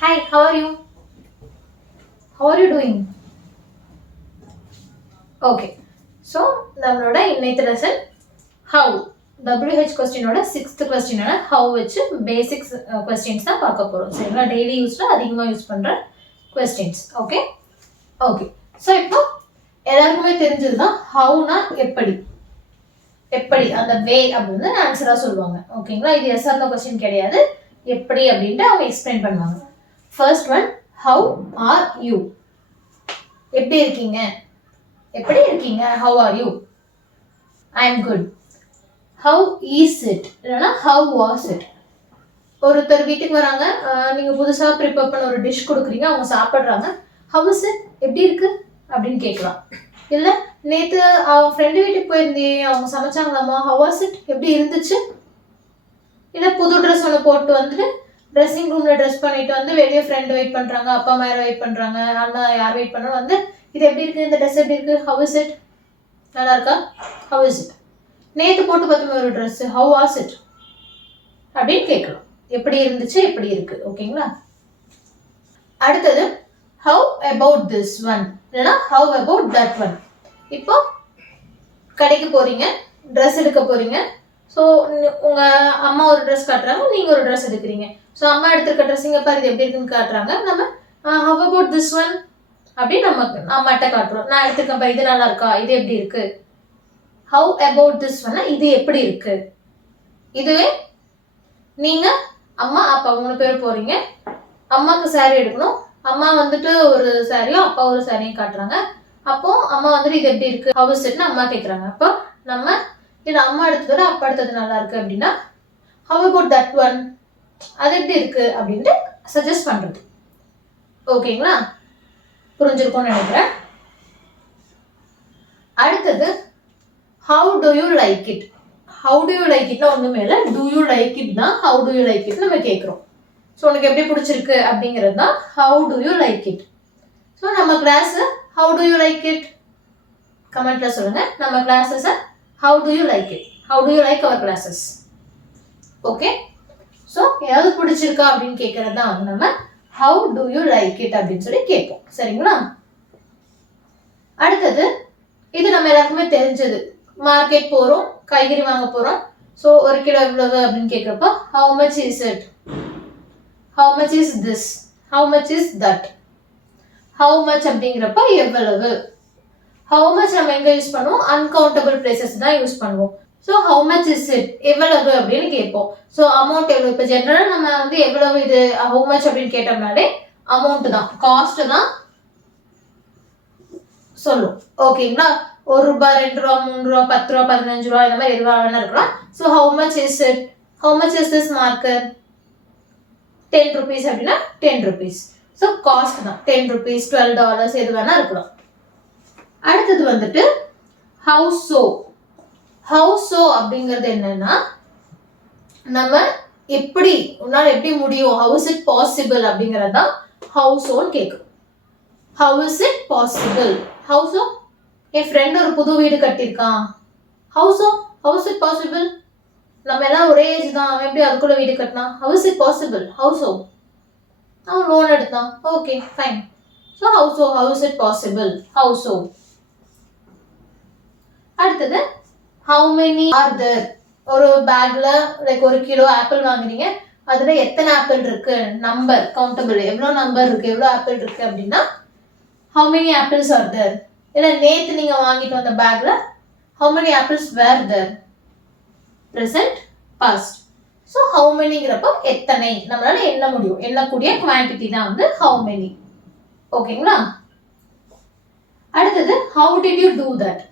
Hi, how are you? How are you doing? Okay. So, நம்மளோட இன்னைக்கு lesson how WH கொஸ்டினோட 6th கொஸ்டினான how வச்சு basics questions தான் பார்க்க போறோம். சரிங்களா? டெய்லி யூஸ்ல அதிகமா யூஸ் பண்ற கொஸ்டின்ஸ். ஓகே? ஓகே. ஸோ இப்போ எல்லாருக்குமே தெரிஞ்சதுதான் ஹவுனா எப்படி எப்படி அந்த வே அப்படின்னு ஆன்சரா சொல்லுவாங்க. ஓகேங்களா? இது எஸ் ஆர் நோ கொஸ்டின் கிடையாது. எப்படி அப்படின்ட்டு அவங்க எக்ஸ்பிளைன் பண்ணுவாங்க. First one how are you? எப்படி இருக்கீங்க? எப்படி இருக்கீங்க? How are you? I am good. How is it? இல்லைன்னா how was it? ஒருத்தர் வீட்டுக்கு வராங்க, நீங்க புதுசா ப்ரிப்பேர் பண்ண ஒரு டிஷ் கொடுக்குறீங்க, அவங்க சாப்பிட்றாங்க. How is it? எப்படி இருக்கு அப்படின்னு கேட்கலாம். இல்ல நேத்து அவன் ஃப்ரெண்டு வீட்டுக்கு போயிருந்தே, அவங்க சமைச்சாங்களாமா, how was it? எப்படி இருந்துச்சு? இல்ல புது ட்ரெஸ் ஒன்று போட்டு வந்துட்டு ட்ரெஸ்ஸிங் ரூம்ல ட்ரெஸ் பண்ணிட்டு வந்து வெளியே ஃப்ரெண்ட் வெயிட் பண்றாங்க, அப்பா அம்மா யாரும் வெயிட் பண்றாங்க, அண்ணா யார் வெயிட் பண்ணா வந்து இது எப்படி இருக்கு, இந்த ட்ரெஸ் எப்படி இருக்கு, how is it? நல்லா இருக்கா? how is it? நேத்து போட்டு பார்த்தோமே ஒரு ட்ரெஸ், how was it? அப்படின்னு கேட்கலாம். எப்படி இருந்துச்சு, எப்படி இருக்கு. ஓகேங்களா? அடுத்தது how about this one இல்லைன்னா how about that one. இப்போ கடைக்கு போறீங்க, ட்ரெஸ் எடுக்க போறீங்க. ஸோ உங்க அம்மா ஒரு ட்ரெஸ் காட்டுறாங்க, நீங்க ஒரு ட்ரெஸ் எடுக்கிறீங்க. ஸோ அம்மா எடுத்துருக்க ட்ரெஸ்ஸிங்க பாரு இது எப்படி இருக்குன்னு காட்டுறாங்க. நம்ம how about this one அப்படின்னு நம்ம அம்மாட்ட காட்டுறோம். நான் எடுத்துருக்கேன் பாரு, இது நல்லா இருக்கா, இது எப்படி இருக்கு. how about this one இது எப்படி இருக்கு. இதுவே நீங்க அம்மா அப்பா 3 பேர் போறீங்க, அம்மாக்கு saree எடுக்கணும். அம்மா வந்துட்டு ஒரு சாரியும் அப்பா ஒரு சாரியும் காட்டுறாங்க. அப்போ அம்மா வந்துட்டு இது எப்படி இருக்கு, how is it அம்மா கேட்குறாங்க. அப்போ நம்ம இது அம்மா எடுத்ததோட அப்பா எடுத்தது நல்லா இருக்கு அப்படின்னா how about that one அது எப்படி இருக்கு அப்படின்ட்டு சஜஸ்ட் பண்றது. ஓகேங்களா? புரிஞ்சிருக்கும்னு நினைக்கிறேன். அடுத்தது how do you like it? how do you like it ஒண்ணுமே இல்லை, do you like it தான் how do you like it நம்ம கேட்குறோம். ஸோ உனக்கு எப்படி பிடிச்சிருக்கு அப்படிங்கிறது தான் how do you like it. So நம்ம class how do you like it கமெண்ட்ல சொல்லுங்க. நம்ம classes how do you like it, how do you like our classes. Okay? So ஏதாவது பிடிச்சிருக்கா அப்படின்னு கேட்கறது தான் வந்து நம்ம how do you like it அப்படின்னு சொல்லி கேட்போம். சரிங்களா? அடுத்தது இது நம்ம எல்லாருக்குமே தெரிஞ்சது. மார்க்கெட் போறோம், காய்கறி வாங்க போறோம். ஸோ 1 கிலோ எவ்வளவு அப்படின்னு கேட்குறப்போ how much is it, how much is this, how much is that. how much அப்படிங்கிறப்ப எவ்வளவு. how much நம்ம எங்க யூஸ் பண்ணுவோம், அன்கவுண்டபிள் பிளேசஸ் தான் யூஸ் பண்ணுவோம். So how much is it எவ்வளவு அப்படின்னு கேட்போம். ஸோ அமௌண்ட் எவ்வளவு. இப்போ ஜென்ரலாக நம்ம வந்து எவ்வளவு இது how much அப்படின்னு கேட்டோம்னாலே அமௌண்ட் தான், காஸ்ட் தான் சொல்லும். ஓகேங்களா? 1 ரூபாய் 2 ரூபா 3 ரூபா 10 ரூபா 15 ரூபா இந்த மாதிரி எதுவா வேணா இருக்கலாம். So how much is it, how much is this marker, 10 rupees அப்படின்னா 10 rupees. ஸோ காஸ்ட் தான் 10 rupees $12 எது வேணா இருக்கலாம். அடுத்தது வந்துட்டு how so. how so அப்படிங்கிறது என்னன்னா நம்ம எப்படி உன்னால எப்படி முடியும், how is it possible அப்படிங்கிறது தான் how soன்னு கேட்கும். how is it possible, how so. N friend ஒரு புது வீடு கட்டியிருக்கான், how so, how is it possible. நம்ம எல்லாம் ஒரே ஏஜ் தான், அவன் எப்படி அதுக்குள்ள வீடு கட்டினான், how is it possible, how so. அவன் லோன் எடுத்தான், okay fine. So how so, how is it possible, how so. அடுத்தது how many are there. ஒரு பேக்ல லைக் 1 கிலோ ஆப்பிள் வாங்குறீங்க, அதுல எத்தனை ஆப்பிள் இருக்கு, நம்பர் கவுண்டபிள், எவ்வளவு நம்பர் இருக்கு, எவ்வளவு ஆப்பிள் இருக்கு அப்படின்னா how many apples are there. இல்ல நேத்து நீங்க வாங்கிட்டு வந்த பேக்ல how many apples were there, present past. So how manyங்கிறப்போ எத்தனை, நம்மளால எண்ண முடியும், எண்ணக்கூடிய குவான்டிட்டி தான் வந்து how many. ஓகேங்களா? அடுத்தது how did you do that.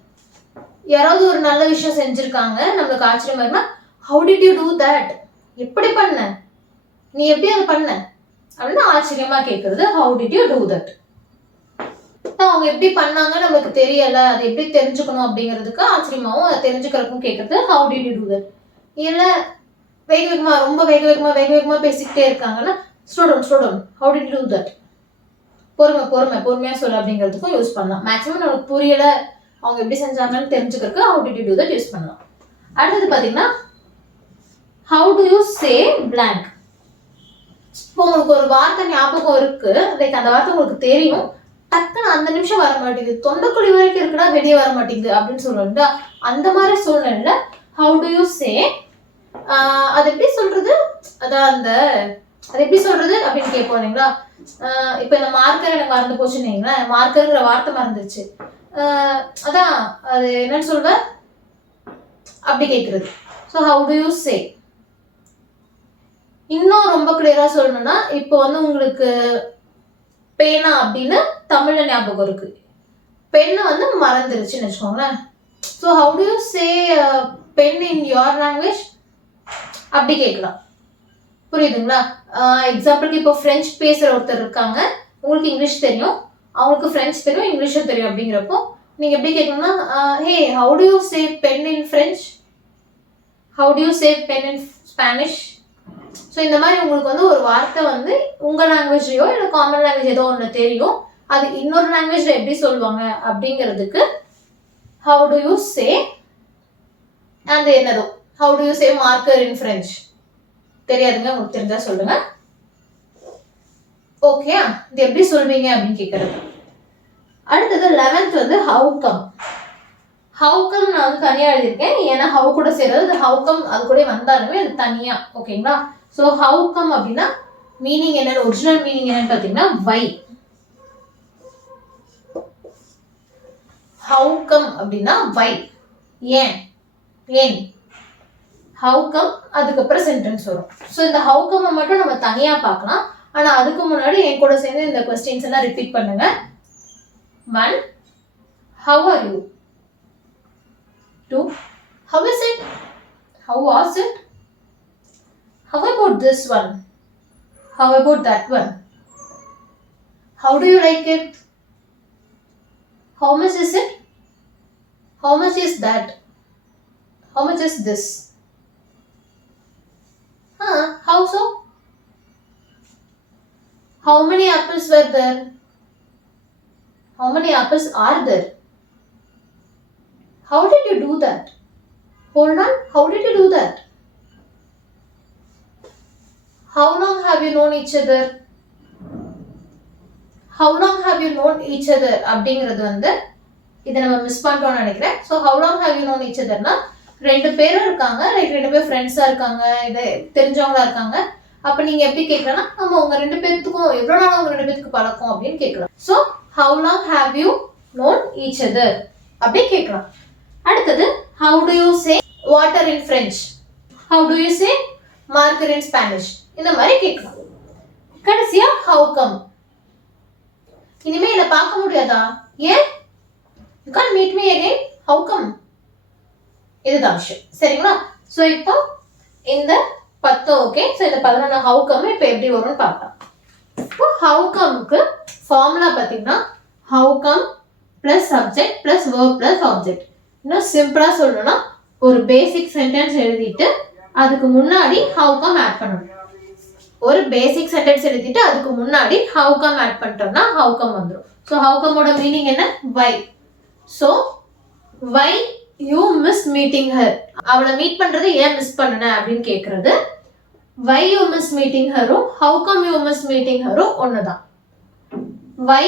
யாராவது ஒரு நல்ல விஷயம் செஞ்சிருக்காங்க, நம்மளுக்கு ஆச்சரியமா இருக்குன்னா how did you do that எப்படி பண்ண, நீ எப்படி அதை பண்ண அப்படின்னு ஆச்சரியமா கேட்கறது how did you do that. அவங்க எப்படி பண்ணாங்க நம்மளுக்கு தெரியல, அதை எப்படி தெரிஞ்சுக்கணும் அப்படிங்கிறதுக்கு ஆச்சரியமாவும் அதை தெரிஞ்சுக்கிறதுக்கும் கேட்கறது how did you do that. இல்ல வேக வேகமா ரொம்ப வேக வேகமா பேசிக்கிட்டே இருக்காங்கன்னா slow down how did you do that. பொறுமையா சொல்ல அப்படிங்கிறதுக்கும் யூஸ் பண்ணலாம். மேக்ஸிமம் நமக்கு புரியல, அவங்க எப்படி செஞ்சாங்கன்னு தெரிஞ்சுக்கிறதுக்கு how did you do that use பண்ணலாம். அடுத்தது பாத்தீங்கன்னா how do you say blank. இப்போ உங்களுக்கு ஒரு வார்த்தை ஞாபகம் இருக்கு, லைக் அந்த வார்த்தை உங்களுக்கு தெரியும், டக்குன்னு அந்த நிமிஷம் வர மாட்டேங்குது, தொண்டைக்குழி வரைக்கும் இருக்குன்னா வெளியே வர மாட்டேங்குது அப்படின்னு சொல்லுவாங்க. அந்த மாதிரி சூழ்நிலையில ஹவு டு யூ சே, அது எப்படி சொல்றது, அதான் அந்த அது எப்படி சொல்றது அப்படின்னு கேட்போம் இல்லைங்களா. இப்போ இந்த மார்க்கர் எனக்கு மறந்து போச்சுன்னு வைங்களேன், மார்க்கருங்கிற வார்த்தை மறந்துருச்சு, அதான் அது என்னன்னு சொல்வேன் அப்படி கேட்கறது. ஸோ ஹவு டு யூ சே. இன்னும் ரொம்ப கிளியரா சொல்லணும்னா, இப்போ வந்து உங்களுக்கு பேனா அப்படின்னு தமிழ்ல ஞாபகம் இருக்கு, பெண்ணை வந்து மறந்துருச்சுன்னு வச்சுக்கோங்களேன். So how do you say pen in your language அப்படி கேட்கலாம். புரியுதுங்களா? எக்ஸாம்பிளுக்கு இப்போ ஃப்ரெஞ்ச் பேசுகிற ஒருத்தர் இருக்காங்க, உங்களுக்கு இங்கிலீஷ் தெரியும், அவங்களுக்கு ஃப்ரெஞ்ச் தெரியும், இங்கிலீஷும் தெரியும். அப்படிங்கிறப்போ நீங்கள் எப்படி கேட்கணும்னா, hey how do you say pen in French, how do you say pen in Spanish. So இந்த மாதிரி உங்களுக்கு வந்து ஒரு வார்த்தை வந்து உங்கள் லாங்குவேஜ்லையோ இல்லை காமன் லாங்குவேஜ் ஏதோ ஒன்று தெரியும், அது இன்னொரு லாங்குவேஜில் எப்படி சொல்லுவாங்க அப்படிங்கிறதுக்கு ஹவு டு யூ சே அந்த என்னதோ how do you say marker in French தெரியாதுங்க, உங்களுக்கு தெரிஞ்சா சொல்லுங்க. ஓகே, இது எப்படி சொல்வீங்க அப்படின்னு கேட்கறது. அடுத்தது 11th வந்து ஹவு கம். ஹவு கம் நான் வந்து தனியா எழுதியிருக்கேன், ஏன்னா ஹவு கூட சேர்றது ஹவு கம் அது கூட வந்தாலுமே அது தனியா. ஓகேங்களா? ஸோ ஹவு கம் அப்படின்னா மீனிங் என்ன, ஒரிஜினல் மீனிங் என்னன்னு பார்த்தீங்கன்னா வை. ஹவு கம் அப்படின்னா வை, ஏன், ஏன். ஹவு கம் அதுக்கப்புறம் சென்டென்ஸ் வரும். ஸோ இந்த ஹவு கம் மட்டும் நம்ம தனியா பார்க்கலாம். ஆனா அதுக்கு முன்னாடி என் கூட சேர்ந்து இந்த கொஸ்டின்ஸ் எல்லாம் ரிப்பீட் பண்ணுங்க. 1 how are you, 2 how is it, how was it, how about this one, how about that one, how do you like it, how much is it, how much is that, how much is this, how so, how many apples were there, how many apples are there, how did you do that, hold on, how did you do that, how long have you known each other, how long have you known each other அப்படிங்கிறது வந்து இதை நம்ம miss பண்ணிட்டோம்னு நினைக்கிறேன். So how long have you known each otherனா ரெண்டு பேரும் இருக்காங்க, ரெண்டு பேர் ஃப்ரெண்ட்ஸாக இருக்காங்க, இது தெரிஞ்சவங்களா இருக்காங்க. அப்போ நீங்கள் எப்படி கேட்கலாம், நம்ம உங்கள் ரெண்டு பேர்த்துக்கும் எவ்வளோ நாள் உங்கள் ரெண்டு பேருக்கு பழக்கம் அப்படின்னு கேட்கலாம். So how long have you known each other அப்படி கேட்கலாம். அடுத்தது how do you say water in French, how do you say marker in Spanish, இந்த மாதிரி கேட்கலாம். கடைசியா how come. இனிமே இதை பார்க்க முடியாதா, ஏன், you can't meet me again, how come, இதுதான் விஷயம். சரிங்களா? ஸோ இப்போ இந்த 10 ஓகே. ஸோ இந்த 11 how come இப்போ எப்படி வரும்னு பார்க்கலாம். இப்போ how comeக்கு ஃபார்முலா பார்த்தீங்கன்னா how come plus subject plus verb plus object. இன்னும் சிம்பிளா சொல்லணும்னா ஒரு பேசிக் சென்டென்ஸ் எழுதிட்டு அதுக்கு முன்னாடி how come ஆட் பண்ணணும். ஒரு பேசிக் சென்டென்ஸ் எழுதிட்டு அதுக்கு முன்னாடி how come ஆட் பண்ணிட்டோம்னா how come வந்துடும். ஸோ how come ஓட மீனிங் என்ன, why. So why you miss meeting her, அவளை மீட் பண்றது ஏன் மிஸ் பண்ணன அப்படின்னு கேட்கறது. why you miss meeting her-ம் how come you miss meeting her-ம் ஒண்ணுதான். why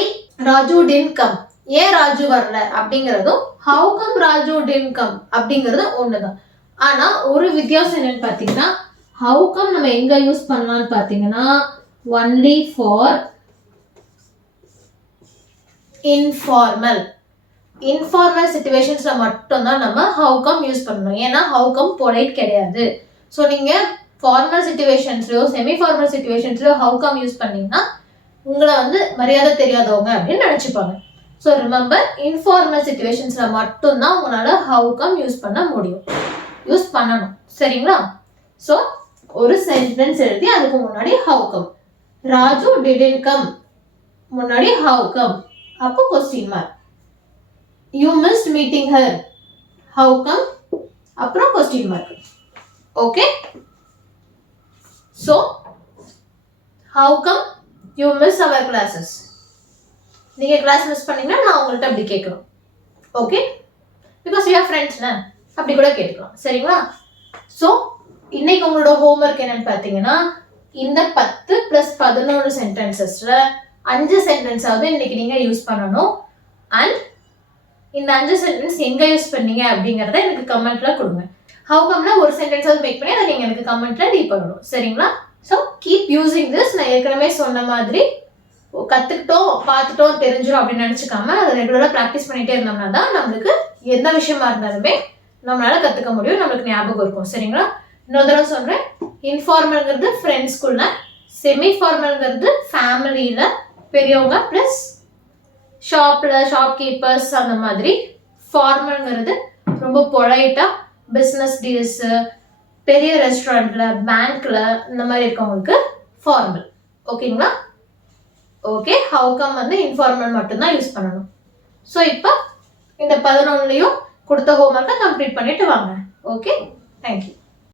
Raju didn't come, ஏன் ராஜு வரல அப்படிங்கிறதும் how come Raju didn't come அப்படிங்கிறது ஒண்ணுதான். ஆனா ஒரு வித்தியாசம் என்னன்னு பார்த்தீங்கன்னா how come நம்ம எங்க யூஸ் பண்ணலாம்னு பார்த்தீங்கன்னா only for இன்ஃபார்மல் சிச்சுவேஷன்ஸ்ல மட்டும்தான் நம்ம how come யூஸ் பண்ணணும். ஏன்னா how come பொலைட் கிடையாது. ஸோ நீங்க ஃபார்மல் சிச்சுவேஷன்ஸ்லயோ செமி ஃபார்மல் சிச்சுவேஷன்ஸ்லயோ how come யூஸ் பண்ணீங்கன்னா உங்களை வந்து மரியாதை தெரியாதவங்க அப்படின்னு நினைச்சுப்பாங்க. ஸோ ரிமெம்பர், இன்ஃபார்மல் சிச்சுவேஷன்ஸ்ல மட்டும்தான் உங்களால how come யூஸ் பண்ண முடியும், யூஸ் பண்ணணும். சரிங்களா? ஸோ ஒரு சென்டென்ஸ் எழுதி அதுக்கு முன்னாடி how come. Raju didn't come முன்னாடி how come, அப்போ question mark. you missed meeting her, how come, அப்புறம் question mark. Okay? So how come you miss our classes, நீங்க கிளாஸ் மிஸ் பண்ணீங்கன்னா நான் உங்கள்கிட்ட அப்படி கேட்கணும். ஓகே? பிகாஸ் யூ ஆர் ஃப்ரெண்ட்ஸ்னா அப்படி கூட கேட்கலாம். சரிங்களா? ஸோ இன்னைக்கு உங்களோட ஹோம்ஒர்க் என்னன்னு பார்த்தீங்கன்னா இந்த 10 + 11 சென்டென்சஸ்ல 5 சென்டென்ஸாவது இன்னைக்கு நீங்க யூஸ் பண்ணணும். அண்ட் இந்த 5 சென்டென்ஸ் எங்க யூஸ் பண்ணீங்க அப்படிங்கறத எனக்கு கமெண்ட்ல கொடுங்க. ஹவு கம்னா ஒரு சென்டென்ஸாவது மேக் பண்ணி அதை நீங்க எனக்கு கமெண்ட்ல ரீட் பண்ணணும். சரிங்களா? So keep using this. நான் ஏற்கனவே சொன்ன மாதிரி கத்துக்கிட்டோம், பார்த்துட்டோம், தெரிஞ்சிடும் அப்படின்னு நினைச்சுக்காம அதை ரெகுலரா ப்ராக்டிஸ் பண்ணிட்டே இருந்தோம்னா தான் நம்மளுக்கு எந்த விஷயமா இருந்தாலுமே நம்மளால கத்துக்க முடியும், நம்மளுக்கு ஞாபகம் இருக்கும். சரிங்களா? இன்னொரு தடவை சொல்றேன். இன்ஃபார்மல்ங்கிறது ஃப்ரெண்ட்ஸ்குள்ள, செமி ஃபார்மல்ங்கிறது ஃபேமிலியில பெரியவங்க பிளஸ் ஷாப்ல ஷாப்கீப்பர்ஸ் அந்த மாதிரி. ஃபார்மல்ங்கிறது ரொம்ப பொலைட்டா பிஸ்னஸ் டீல்ஸ், பெரிய ரெஸ்டாரண்ட்ல, பேங்க்ல இந்த மாதிரி இருக்கவங்களுக்கு ஃபார்மல். ஓகேங்களா? ஓகே. ஹவு கம் வந்து இன்ஃபார்மல் மட்டும்தான் யூஸ் பண்ணணும். ஸோ இப்போ இந்த 11லையும் கொடுத்த ஹோம்ஒர்க்கை கம்ப்ளீட் பண்ணிட்டு வாங்க. Okay, thank you.